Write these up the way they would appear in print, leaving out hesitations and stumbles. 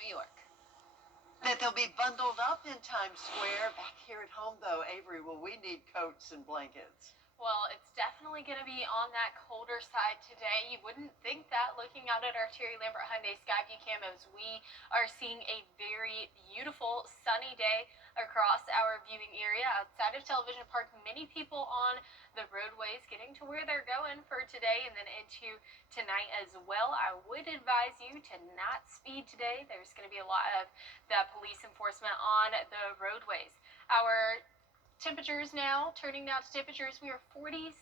New York. That they'll be bundled up in Times Square. Back here at home, though, Avery, will we need coats and blankets? Well, it's definitely going to be on that colder side today. You wouldn't think that looking out at our Terry Lambert Hyundai Skyview cam, as we are seeing a very beautiful sunny day across our viewing area outside of Television Park. Many people on the roadways getting to where they're going for today and then into tonight as well. I would advise you to not speed today. There's going to be a lot of that police enforcement on the roadways. Our temperatures now, turning now to temperatures, we are 46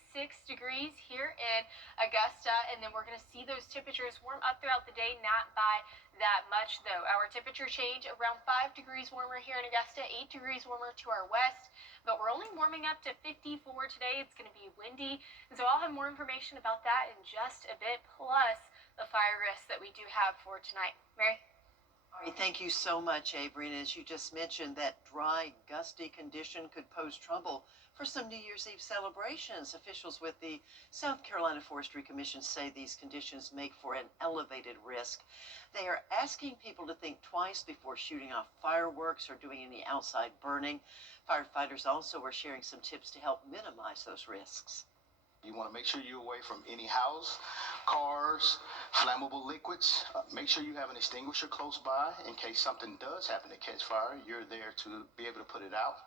degrees here in Augusta, and then we're going to see those temperatures warm up throughout the day, not by that much though. Our temperature change around 5 degrees warmer here in Augusta, 8 degrees warmer to our west, but we're only warming up to 54 today. It's going to be windy, and so I'll have more information about that in just a bit, plus the fire risks that we do have for tonight. Mary? All right, thank you so much, Avery. And as you just mentioned, that dry, gusty condition could pose trouble for some New Year's Eve celebrations. Officials with the South Carolina Forestry Commission say these conditions make for an elevated risk. They are asking people to think twice before shooting off fireworks or doing any outside burning. Firefighters also are sharing some tips to help minimize those risks. You want to make sure you're away from any house, cars, flammable liquids. Make sure you have an extinguisher close by in case something does happen to catch fire. You're there to be able to put it out.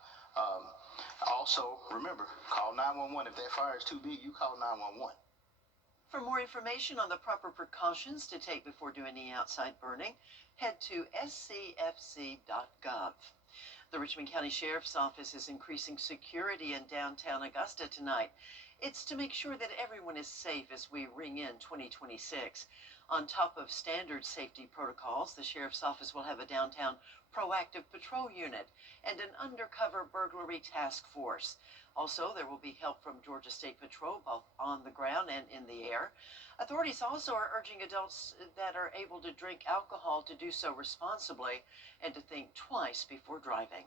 Also, remember, call 911. If that fire is too big, you call 911. For more information on the proper precautions to take before doing any outside burning, head to scfc.gov. The Richmond County Sheriff's Office is increasing security in downtown Augusta tonight. It's to make sure that everyone is safe as we ring in 2026. On top of standard safety protocols, the Sheriff's Office will have a downtown proactive patrol unit and an undercover burglary task force. Also, there will be help from Georgia State Patrol, both on the ground and in the air. Authorities also are urging adults that are able to drink alcohol to do so responsibly and to think twice before driving.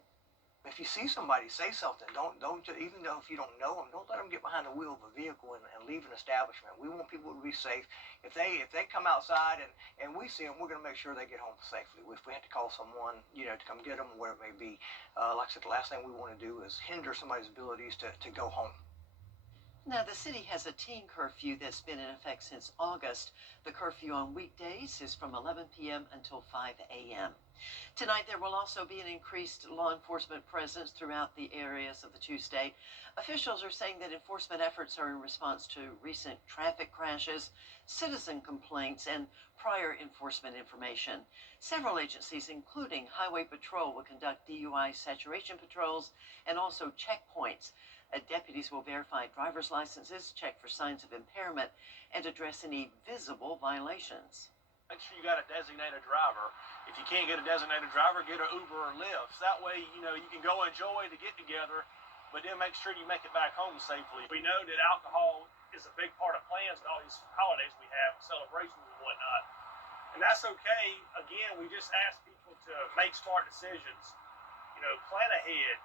If you see somebody, say something. Don't even though if you don't know them, don't let them get behind the wheel of a vehicle and leave an establishment. We want people to be safe. If they come outside and we see them, we're going to make sure they get home safely. If we have to call someone, to come get them, whatever it may be, like I said, the last thing we want to do is hinder somebody's abilities to go home. Now, the city has a teen curfew that's been in effect since August. The curfew on weekdays is from 11 p.m. until 5 a.m. Tonight, there will also be an increased law enforcement presence throughout the areas of the two-state. Officials are saying that enforcement efforts are in response to recent traffic crashes, citizen complaints, and prior enforcement information. Several agencies, including Highway Patrol, will conduct DUI saturation patrols and also checkpoints. Deputies will verify driver's licenses, check for signs of impairment, and address any visible violations. Make sure you got a designated driver. If you can't get a designated driver, get an Uber or Lyft. That way, you can go enjoy the get-together, but then make sure you make it back home safely. We know that alcohol is a big part of plans and all these holidays we have, celebrations and whatnot. And that's okay. Again, we just ask people to make smart decisions. Plan ahead.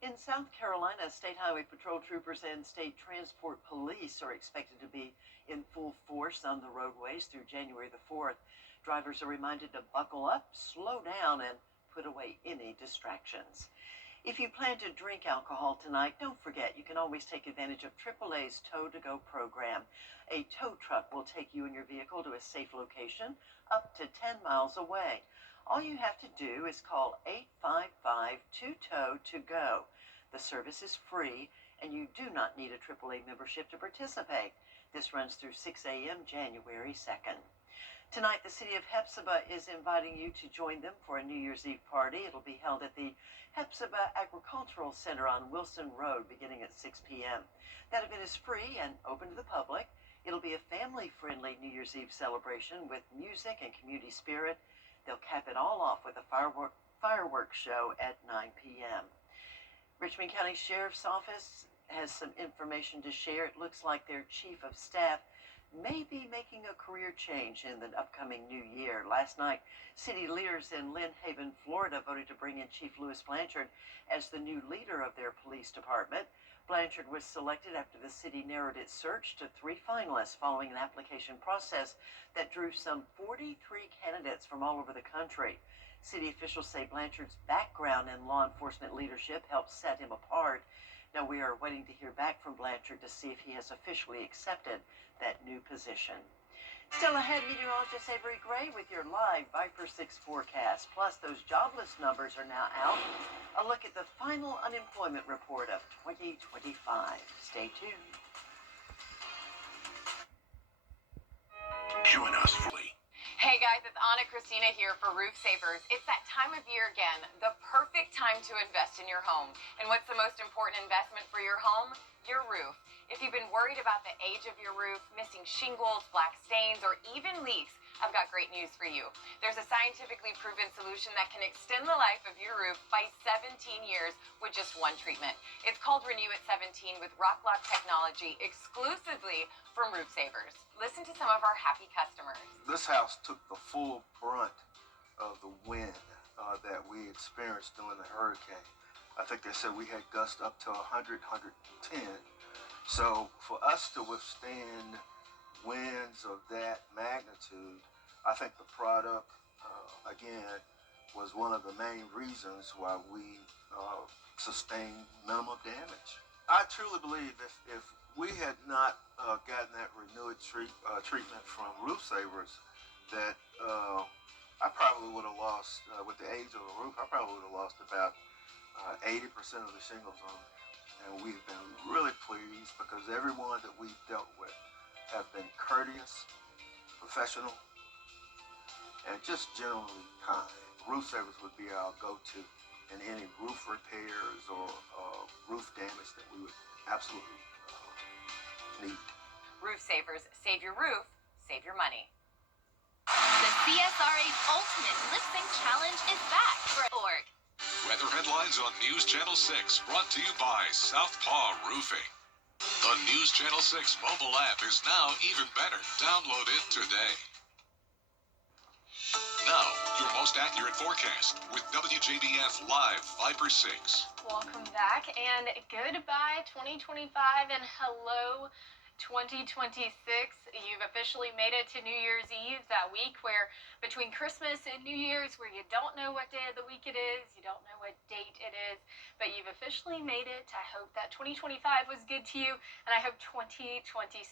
In South Carolina, State Highway Patrol troopers and State Transport Police are expected to be in full force on the roadways through January the 4th. Drivers are reminded to buckle up, slow down, and put away any distractions. If you plan to drink alcohol tonight, don't forget you can always take advantage of AAA's Tow to Go program. A tow truck will take you and your vehicle to a safe location up to 10 miles away. All you have to do is call 855-2TOW-TO-GO. The service is free, and you do not need a AAA membership to participate. This runs through 6 a.m. January 2nd. Tonight, the city of Hephzibah is inviting you to join them for a New Year's Eve party. It'll be held at the Hephzibah Agricultural Center on Wilson Road beginning at 6 p.m. That event is free and open to the public. It'll be a family-friendly New Year's Eve celebration with music and community spirit. They'll cap it all off with a fireworks show at 9 p.m. Richmond County Sheriff's Office has some information to share. It looks like their chief of staff may be making a career change in the upcoming new year. Last night, city leaders in Lynn Haven, Florida voted to bring in Chief Louis Blanchard as the new leader of their police department. Blanchard was selected after the city narrowed its search to 3 finalists following an application process that drew some 43 candidates from all over the country. City officials say Blanchard's background in law enforcement leadership helped set him apart. Now we are waiting to hear back from Blanchard to see if he has officially accepted that new position. Still ahead, meteorologist Avery Gray with your live Viper 6 forecast. Plus, those jobless numbers are now out. A look at the final unemployment report of 2025. Stay tuned. Join us fully. Hey guys, it's Anna Christina here for Roof Savers. It's that time of year again, the perfect time to invest in your home. And what's the most important investment for your home? Your roof. If you've been worried about the age of your roof, missing shingles, black stains, or even leaks, I've got great news for you. There's a scientifically proven solution that can extend the life of your roof by 17 years with just one treatment. It's called Renew at 17 with Rock Lock technology exclusively from Roof Savers. Listen to some of our happy customers. This house took the full brunt of the wind that we experienced during the hurricane. I think they said we had gusts up to 100, 110. So for us to withstand winds of that magnitude, I think the product, again, was one of the main reasons why we sustained minimal damage. I truly believe if we had not gotten that renewed treatment from Roof Savers, that I probably would have lost, with the age of the roof, I probably would have lost about 80% of the shingles on it. And we've been really pleased because everyone that we've dealt with have been courteous, professional, and just generally kind. Roof Savers would be our go-to in any roof repairs or roof damage that we would absolutely need. Roof Savers, save your roof, save your money. The CSRA's Ultimate Lip Sync Challenge is back for org. Weather headlines on News Channel 6, brought to you by Southpaw Roofing. The News Channel 6 mobile app is now even better. Download it today. Now, your most accurate forecast with WJBF Live Viper 6. Welcome back and goodbye 2025 and hello 2026. You've officially made it to New Year's Eve, that week where between Christmas and New Year's, where you don't know what day of the week it is, you don't know what date it is, but you've officially made it. I hope that 2025 was good to you, and I hope 2026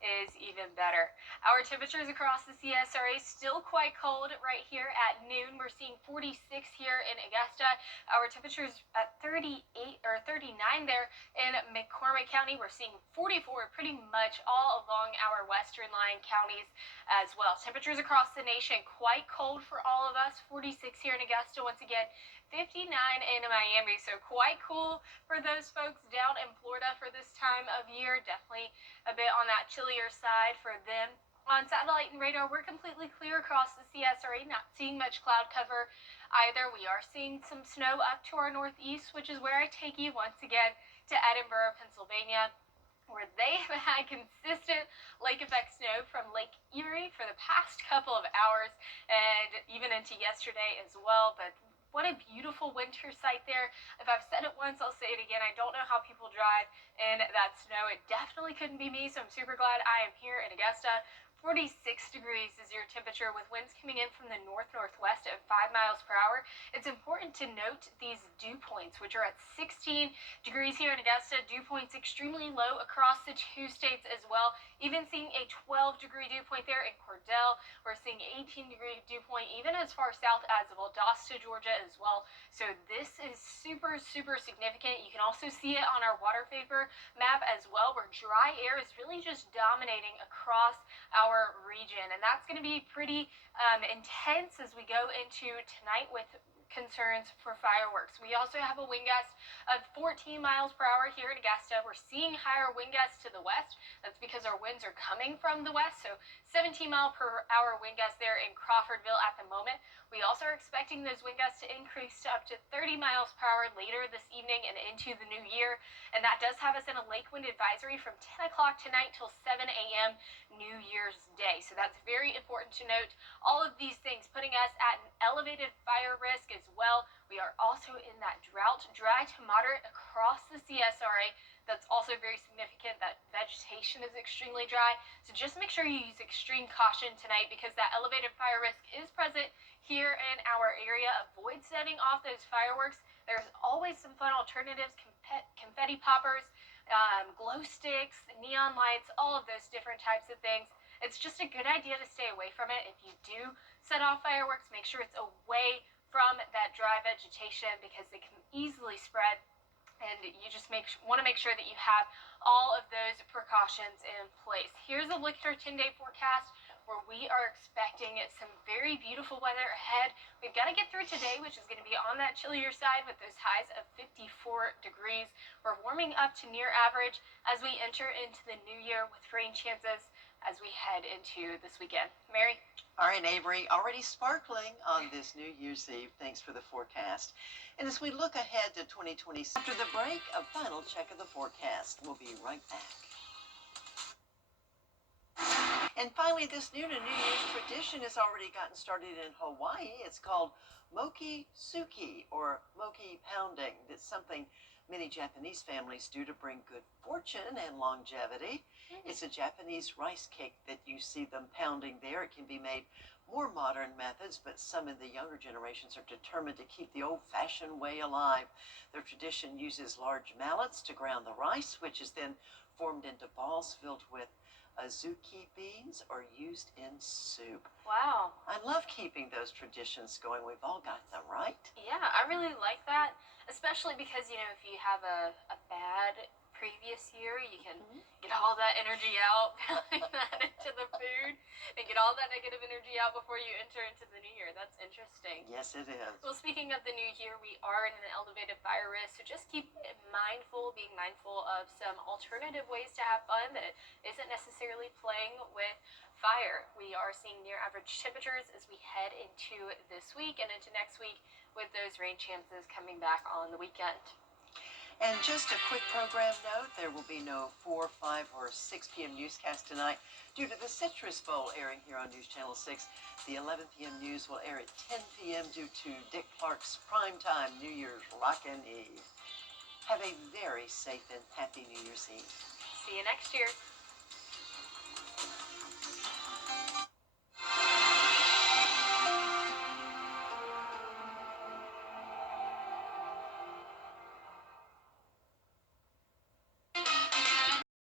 is even better. Our temperatures across the CSRA still quite cold right here at noon. We're seeing 46 here in Augusta. Our temperatures at 38 or 39 there in McCormick County. We're seeing 44 pretty much all along our western line counties as well. Temperatures across the nation quite cold for all of us. 46 here in Augusta once again. 59 in Miami, so quite cool for those folks down in Florida for this time of year. Definitely a bit on that chillier side for them. On satellite and radar, we're completely clear across the CSRA, not seeing much cloud cover either. We are seeing some snow up to our northeast, which is where I take you once again to Edinburgh, Pennsylvania, where they have had consistent lake effect snow from Lake Erie for the past couple of hours and even into yesterday as well. But what a beautiful winter sight there. If I've said it once, I'll say it again. I don't know how people drive in that snow. It definitely couldn't be me, so I'm super glad I am here in Augusta. 46 degrees is your temperature with winds coming in from the north-northwest at 5 miles per hour. It's important to note these dew points, which are at 16 degrees here in Augusta. Dew points extremely low across the two states as well. Even seeing a 12-degree dew point there in Cordell. We're seeing 18-degree dew point even as far south as Valdosta, Georgia as well. So this is super, super significant. You can also see it on our water vapor map as well, where dry air is really just dominating across our region, and that's going to be pretty intense as we go into tonight with concerns for fireworks. We also have a wind gust of 14 miles per hour here in Augusta. We're seeing higher wind gusts to the west. That's because our winds are coming from the west, so 17 mile per hour wind gusts there in Crawfordville at the moment. We also are expecting those wind gusts to increase to up to 30 miles per hour later this evening and into the new year, and that does have us in a lake wind advisory from 10 o'clock tonight till 7 a.m. New Year's Day. So that's very important to note. All of these things putting us at an elevated fire risk as well. We are also in that drought, dry to moderate across the CSRA. That's also very significant that vegetation is extremely dry. So just make sure you use extreme caution tonight because that elevated fire risk is present here in our area. Avoid setting off those fireworks. There's always some fun alternatives, confetti poppers, glow sticks, neon lights, all of those different types of things. It's just a good idea to stay away from it. If you do set off fireworks, make sure it's away from that dry vegetation because they can easily spread, and you just want to make sure that you have all of those precautions in place. Here's a look at our 10-day forecast where we are expecting some very beautiful weather ahead. We've got to get through today, which is going to be on that chillier side with those highs of 54 degrees. We're warming up to near average as we enter into the new year with rain chances as we head into this weekend. Mary? All right, Avery, already sparkling on this New Year's Eve. Thanks for the forecast. And as we look ahead to 2020, after the break, a final check of the forecast. We'll be right back. And finally, this new Year's tradition has already gotten started in Hawaii. It's called moki suki, or moki pounding. It's something many Japanese families do to bring good fortune and longevity. It's a Japanese rice cake that you see them pounding there. It can be made more modern methods, but some in the younger generations are determined to keep the old-fashioned way alive. Their tradition uses large mallets to ground the rice, which is then formed into balls filled with azuki beans or used in soup. Wow. I love keeping those traditions going. We've all got them, right? Yeah, I really like that, especially because, if you have a bad previous year, you can get all that energy out, pounding that into the food, and get all that negative energy out before you enter into the new year. That's interesting. Yes, it is. Well, speaking of the new year, we are in an elevated fire risk, so just being mindful of some alternative ways to have fun that isn't necessarily playing with fire. We are seeing near average temperatures as we head into this week and into next week with those rain chances coming back on the weekend. And just a quick program note, there will be no 4, 5, or 6 p.m. newscast tonight due to the Citrus Bowl airing here on News Channel 6. The 11 p.m. news will air at 10 p.m. due to Dick Clark's primetime New Year's Rockin' Eve. Have a very safe and happy New Year's Eve. See you next year.